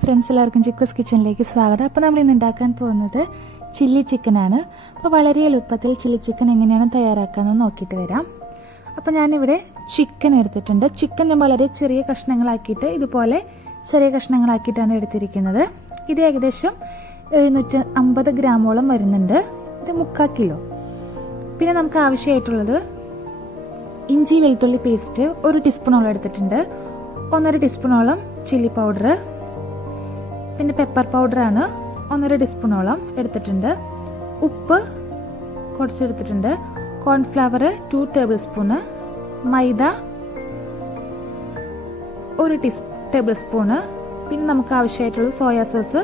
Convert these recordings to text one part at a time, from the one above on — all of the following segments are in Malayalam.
ഹായ് ഫ്രണ്ട്സ്, എല്ലാവർക്കും ചിക്കൂസ് കിച്ചണിലേക്ക് സ്വാഗതം. അപ്പോൾ നമ്മൾ ഇന്ന് ഉണ്ടാക്കാൻ പോകുന്നത് ചില്ലി ചിക്കനാണ്. അപ്പോൾ വളരെ എളുപ്പത്തിൽ ചില്ലി ചിക്കൻ എങ്ങനെയാണ് തയ്യാറാക്കാമെന്ന് നോക്കിയിട്ട് വരാം. അപ്പോൾ ഞാനിവിടെ ചിക്കൻ എടുത്തിട്ടുണ്ട്. ചിക്കൻ ഞാൻ വളരെ ചെറിയ കഷ്ണങ്ങളാക്കിയിട്ട് ഇതുപോലെ ചെറിയ കഷ്ണങ്ങളാക്കിയിട്ടാണ് എടുത്തിരിക്കുന്നത്. ഇത് ഏകദേശം 750 ഗ്രാമോളം വരുന്നുണ്ട്. ഇത് 3/4 കിലോ. പിന്നെ നമുക്ക് ആവശ്യമായിട്ടുള്ളത് ഇഞ്ചി വെളുത്തുള്ളി പേസ്റ്റ് 1 ടീസ്പൂണോളം എടുത്തിട്ടുണ്ട്. 1.5 ടീസ്പൂണോളം ചില്ലി പൗഡർ, പിന്നെ പെപ്പർ പൗഡറാണ് 1.5 ടീസ്പൂണോളം എടുത്തിട്ടുണ്ട്. ഉപ്പ് കുറച്ചെടുത്തിട്ടുണ്ട്. കോൺഫ്ലവർ 2 ടേബിൾ സ്പൂണ്, മൈദ 1 ടേബിൾ സ്പൂണ്, പിന്നെ നമുക്ക് ആവശ്യമായിട്ടുള്ളത് സോയാ സോസ്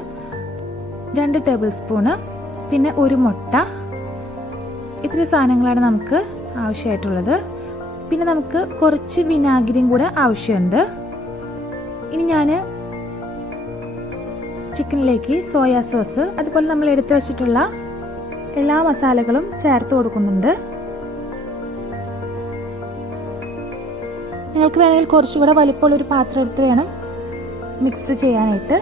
2 ടേബിൾ സ്പൂണ്, പിന്നെ 1 മുട്ട. ഇത്രയും സാധനങ്ങളാണ് നമുക്ക് ആവശ്യമായിട്ടുള്ളത്. പിന്നെ നമുക്ക് കുറച്ച് വിനാഗിരിയും കൂടെ ആവശ്യമുണ്ട്. ഇനി ഞാൻ ചിക്കനിലേക്ക് സോയാ സോസ് അതുപോലെ നമ്മൾ എടുത്തു വെച്ചിട്ടുള്ള എല്ലാ മസാലകളും ചേർത്ത് കൊടുക്കുന്നുണ്ട്. നിങ്ങൾക്ക് വേണമെങ്കിൽ കുറച്ചുകൂടെ വലിപ്പമുള്ളൊരു പാത്രം എടുത്ത് വേണം മിക്സ് ചെയ്യാനായിട്ട്.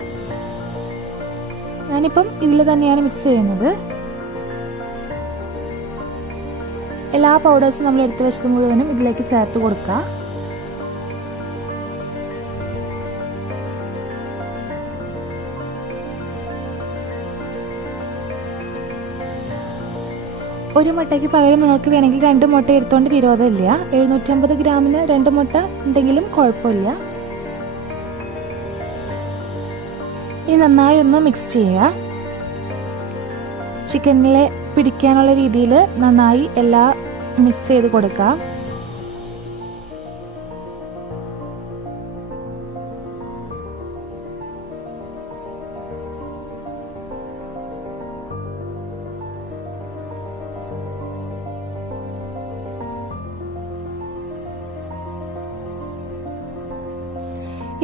ഞാനിപ്പം ഇതിൽ തന്നെയാണ് മിക്സ് ചെയ്യുന്നത്. എല്ലാ പൗഡേഴ്സും നമ്മൾ എടുത്തു വെച്ചത് മുഴുവനും ഇതിലേക്ക് ചേർത്ത് കൊടുക്കുക. ഒരു മുട്ടയ്ക്ക് പകരം നിങ്ങൾക്ക് വേണമെങ്കിൽ 2 മുട്ട എടുത്തുകൊണ്ട് വിരോധമില്ല. 750 ഗ്രാമിന് 2 മുട്ട ഉണ്ടെങ്കിലും കുഴപ്പമില്ല. ഇനി നന്നായി ഒന്ന് മിക്സ് ചെയ്യുക. ചിക്കനിലെ പിടിക്കാനുള്ള രീതിയിൽ നന്നായി എല്ലാം മിക്സ് ചെയ്ത് കൊടുക്കാം.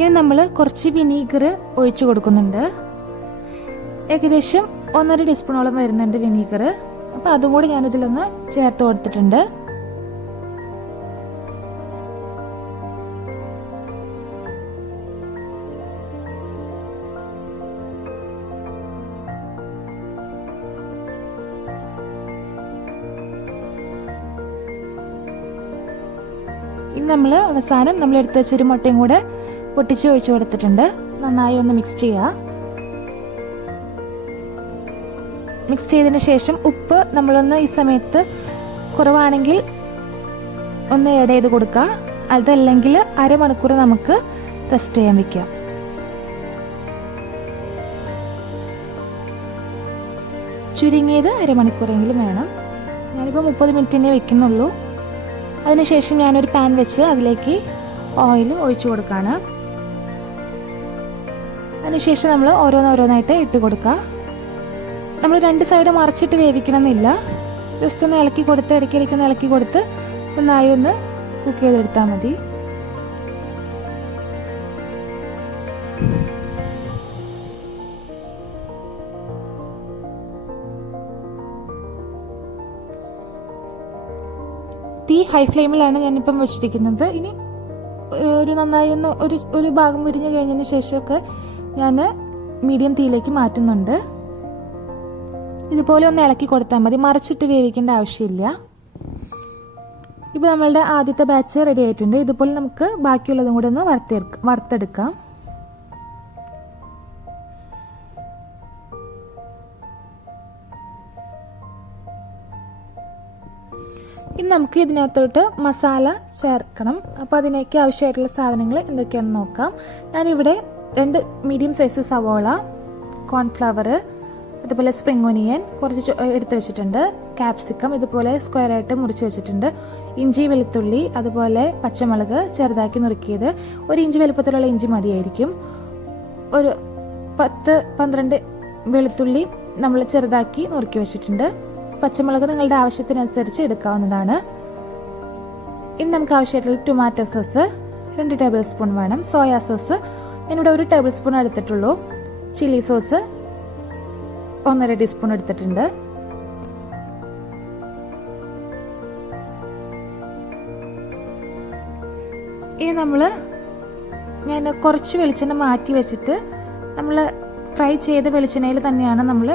ഇനി നമ്മൾ കുറച്ച് വിനീഗർ ഒഴിച്ചു കൊടുക്കുന്നുണ്ട്. ഏകദേശം 1.5 ടീസ്പൂണോളം വരുന്നുണ്ട് വിനീഗർ. അപ്പോൾ അതും കൂടി ഞാനിതിലൊന്ന് ചേർത്ത് കൊടുത്തിട്ടുണ്ട്. ഇനി നമ്മൾ അവസാനം നമ്മൾ എടുത്ത് വെച്ചൊരു മുട്ടയും കൂടെ പൊട്ടിച്ച് ഒഴിച്ചു കൊടുത്തിട്ടുണ്ട്. നന്നായി ഒന്ന് മിക്സ് ചെയ്യുക. മിക്സ് ചെയ്തതിന് ശേഷം ഉപ്പ് നമ്മളൊന്ന് ഈ സമയത്ത് കുറവാണെങ്കിൽ ഒന്ന് ആഡ് ചെയ്ത് കൊടുക്കുക. അതല്ലെങ്കിൽ അരമണിക്കൂർ നമുക്ക് റെസ്റ്റ് ചെയ്യാൻ വെക്കാം. ചുരുങ്ങിയത് അരമണിക്കൂറെങ്കിലും വേണം. ഞാനിപ്പോൾ 30 മിനിറ്റിനെ വെക്കുന്നുള്ളൂ. അതിനുശേഷം ഞാനൊരു പാൻ വെച്ച് അതിലേക്ക് ഓയിൽ ഒഴിച്ചു കൊടുക്കുകയാണ്. അതിനുശേഷം നമ്മൾ ഓരോന്നോരോന്നായിട്ട് ഇട്ട് കൊടുക്കുക. നമ്മൾ 2 സൈഡ് മറിച്ചിട്ട് വേവിക്കണമെന്നില്ല. ജസ്റ്റ് ഒന്ന് ഇളക്കി കൊടുത്ത് ഇടയ്ക്കിടയ്ക്ക് ഒന്ന് ഇളക്കി കൊടുത്ത് നന്നായി ഒന്ന് കുക്ക് ചെയ്തെടുത്താൽ മതി. തീ ഹൈ ഫ്ലെയിമിലാണ് ഞാനിപ്പം വെച്ചിരിക്കുന്നത്. ഇനി ഒരു നന്നായി ഒന്ന് ഒരു ഭാഗം മുരിഞ്ഞു കഴിഞ്ഞതിന് ശേഷമൊക്കെ ഞാൻ മീഡിയം തീയിലേക്ക് മാറ്റുന്നുണ്ട്. ഇതുപോലെ ഒന്ന് ഇളക്കി കൊടുത്താൽ മതി. മറിച്ചിട്ട് വേവിക്കേണ്ട ആവശ്യമില്ല. ഇപ്പോൾ നമ്മളുടെ ആദ്യത്തെ ബാച്ച് റെഡി ആയിട്ടുണ്ട്. ഇതുപോലെ നമുക്ക് ബാക്കിയുള്ളതും കൂടെ ഒന്ന് വറുത്തെടുക്കാം. ഇനി നമുക്ക് ഇതിനകത്തോട്ട് മസാല ചേർക്കണം. അപ്പോൾ അതിനൊക്കെ ആവശ്യമായിട്ടുള്ള സാധനങ്ങൾ എന്തൊക്കെയാണെന്ന് നോക്കാം. ഞാനിവിടെ 2 മീഡിയം സൈസ് സവോള, കോൺഫ്ലവർ, അതുപോലെ സ്പ്രിംഗ് ഒനിയൻ കുറച്ച് എടുത്ത് വെച്ചിട്ടുണ്ട്. ക്യാപ്സിക്കം ഇതുപോലെ സ്ക്വയർ ആയിട്ട് മുറിച്ച് വെച്ചിട്ടുണ്ട്. ഇഞ്ചി വെളുത്തുള്ളി അതുപോലെ പച്ചമുളക് ചെറുതാക്കി നുറുക്കിയത്. 1 ഇഞ്ച് വലുപ്പത്തിലുള്ള ഇഞ്ചി മതിയായിരിക്കും. ഒരു 10-12 വെളുത്തുള്ളി നമ്മൾ ചെറുതാക്കി നുറുക്കി വെച്ചിട്ടുണ്ട്. പച്ചമുളക് നിങ്ങളുടെ ആവശ്യത്തിനനുസരിച്ച് എടുക്കാവുന്നതാണ്. ഇനി നമുക്ക് ആവശ്യമായിട്ടുള്ള ടൊമാറ്റോ സോസ് 2 ടേബിൾ സ്പൂൺ വേണം. സോയാ സോസ് ഞാനിവിടെ 1 ടേബിൾ സ്പൂൺ എടുത്തിട്ടുള്ളൂ. ചില്ലി സോസ് 1.5 ടീസ്പൂൺ എടുത്തിട്ടുണ്ട്. ഇനി ഞാൻ കുറച്ച് വെളിച്ചെണ്ണ മാറ്റി വെച്ചിട്ട് നമ്മൾ ഫ്രൈ ചെയ്ത വെളിച്ചെണ്ണയിൽ തന്നെയാണ് നമ്മൾ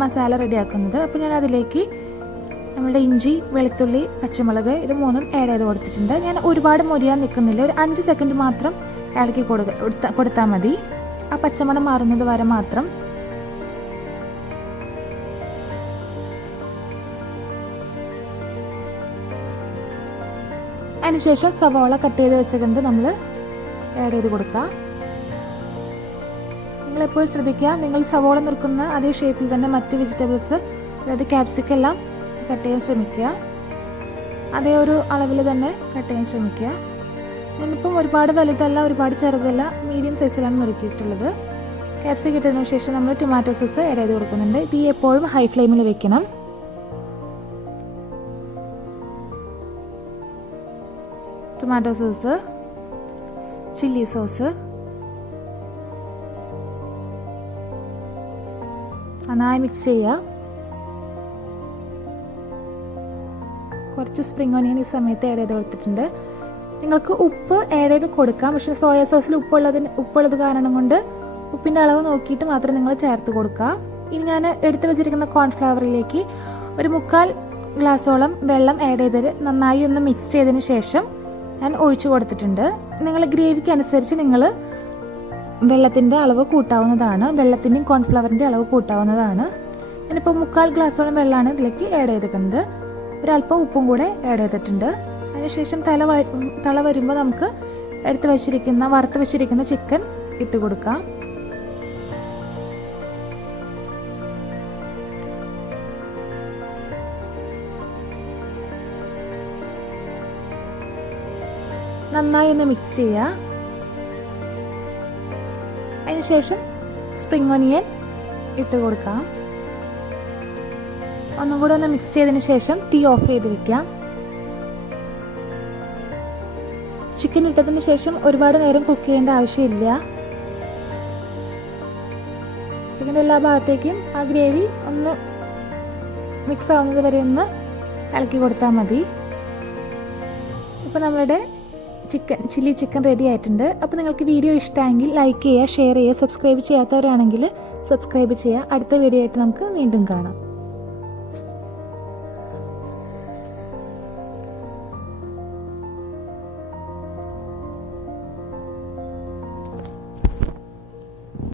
മസാല റെഡിയാക്കുന്നത്. അപ്പോൾ ഞാൻ അതിലേക്ക് നമ്മളുടെ ഇഞ്ചി, വെളുത്തുള്ളി, പച്ചമുളക് ഇത് മൂന്നും ആഡ് ചെയ്ത് കൊടുത്തിട്ടുണ്ട്. ഞാൻ ഒരുപാട് മൊരിയാൻ നിൽക്കുന്നില്ല, ഒരു 5 സെക്കൻഡ് മാത്രം ഇളക്കി കൊടുത്താൽ മതി. ആ പച്ചമണം മാറുന്നത് വരെ മാത്രം. അതിനുശേഷം സവാള കട്ട് ചെയ്ത് വെച്ചുകൊണ്ട് നമ്മൾ ആഡ് ചെയ്ത് കൊടുക്കുക. നിങ്ങൾ എപ്പോഴും ശ്രദ്ധിക്കുക, നിങ്ങൾ സവാള നിൽക്കുന്ന അതേ ഷേപ്പിൽ തന്നെ മറ്റ് വെജിറ്റബിൾസ്, അതായത് ക്യാപ്സിക്കം എല്ലാം കട്ട് ചെയ്യാൻ ശ്രമിക്കുക. അതേ ഒരു അളവിൽ തന്നെ കട്ട് ചെയ്യാൻ ശ്രമിക്കുക. ഞാനിപ്പം ഒരുപാട് വലുതല്ല, ഒരുപാട് ചെറുതല്ല, മീഡിയം സൈസിലാണ് നുറുക്കിയിട്ടുള്ളത്. ക്യാപ്സിക്കം ഇട്ടതിനു ശേഷം നമ്മൾ ടൊമാറ്റോ സോസ് ആഡ് ചെയ്ത് കൊടുക്കുന്നുണ്ട്. ഇത് എപ്പോഴും ഹൈ ഫ്ലെയിമിൽ വെക്കണം. ടൊമാറ്റോ സോസ്, ചില്ലി സോസ് നന്നായി മിക്സ് ചെയ്യുക. കുറച്ച് സ്പ്രിംഗ് ഓണിയൻ ഈ സമയത്ത് ആഡ് ചെയ്ത് കൊടുത്തിട്ടുണ്ട്. നിങ്ങൾക്ക് ഉപ്പ് ആഡ് ചെയ്ത് കൊടുക്കാം, പക്ഷെ സോയാ സോസിൽ ഉപ്പുള്ളത് കാരണം കൊണ്ട് ഉപ്പിൻ്റെ അളവ് നോക്കിയിട്ട് മാത്രം നിങ്ങൾ ചേർത്ത് കൊടുക്കുക. ഇനി ഞാൻ എടുത്തു വെച്ചിരിക്കുന്ന കോൺഫ്ലവറിലേക്ക് ഒരു 3/4 ഗ്ലാസോളം വെള്ളം ആഡ് ചെയ്ത് നന്നായി ഒന്ന് മിക്സ് ചെയ്തതിന് ശേഷം ഞാൻ ഒഴിച്ചു കൊടുത്തിട്ടുണ്ട്. നിങ്ങൾ ഗ്രേവിക്ക് അനുസരിച്ച് നിങ്ങൾ വെള്ളത്തിൻ്റെ അളവ് കൂട്ടാവുന്നതാണ്, വെള്ളത്തിൻ്റെയും കോൺഫ്ലവറിൻ്റെ അളവ് കൂട്ടാവുന്നതാണ്. ഞാനിപ്പോൾ 3/4 ഗ്ലാസോളം വെള്ളമാണ് ഇതിലേക്ക് ആഡ് ചെയ്തിട്ടുണ്ട്. ഒരല്പം ഉപ്പും കൂടെ ആഡ് ചെയ്തിട്ടുണ്ട്. അതിനുശേഷം തള വരുമ്പോൾ നമുക്ക് വറുത്ത് വെച്ചിരിക്കുന്ന ചിക്കൻ ഇട്ട് കൊടുക്കാം. നന്നായി ഒന്ന് മിക്സ് ചെയ്യുക. അതിനുശേഷം സ്പ്രിംഗ് ഓണിയൻ ഇട്ട് കൊടുക്കാം. ഒന്നും കൂടെ ഒന്ന് മിക്സ് ചെയ്തതിന് ശേഷം തീ ഓഫ് ചെയ്ത് വെക്കാം. ചിക്കൻ ഇട്ടതിന് ശേഷം ഒരുപാട് നേരം കുക്ക് ചെയ്യേണ്ട ആവശ്യമില്ല. ചിക്കൻ്റെ എല്ലാ ഭാഗത്തേക്കും ആ ഗ്രേവി ഒന്ന് മിക്സ് ആവുന്നത് വരെ ഒന്ന് ഇളക്കി കൊടുത്താൽ മതി. ഇപ്പോൾ നമ്മളുടെ ചില്ലി ചിക്കൻ റെഡി ആയിട്ടുണ്ട്. അപ്പോൾ നിങ്ങൾക്ക് വീഡിയോ ഇഷ്ടമെങ്കിൽ ലൈക്ക് ചെയ്യുക, ഷെയർ ചെയ്യുക, സബ്സ്ക്രൈബ് ചെയ്യാത്തവരാണെങ്കിൽ സബ്സ്ക്രൈബ് ചെയ്യുക. അടുത്ത വീഡിയോ ആയിട്ട് നമുക്ക് വീണ്ടും കാണാം.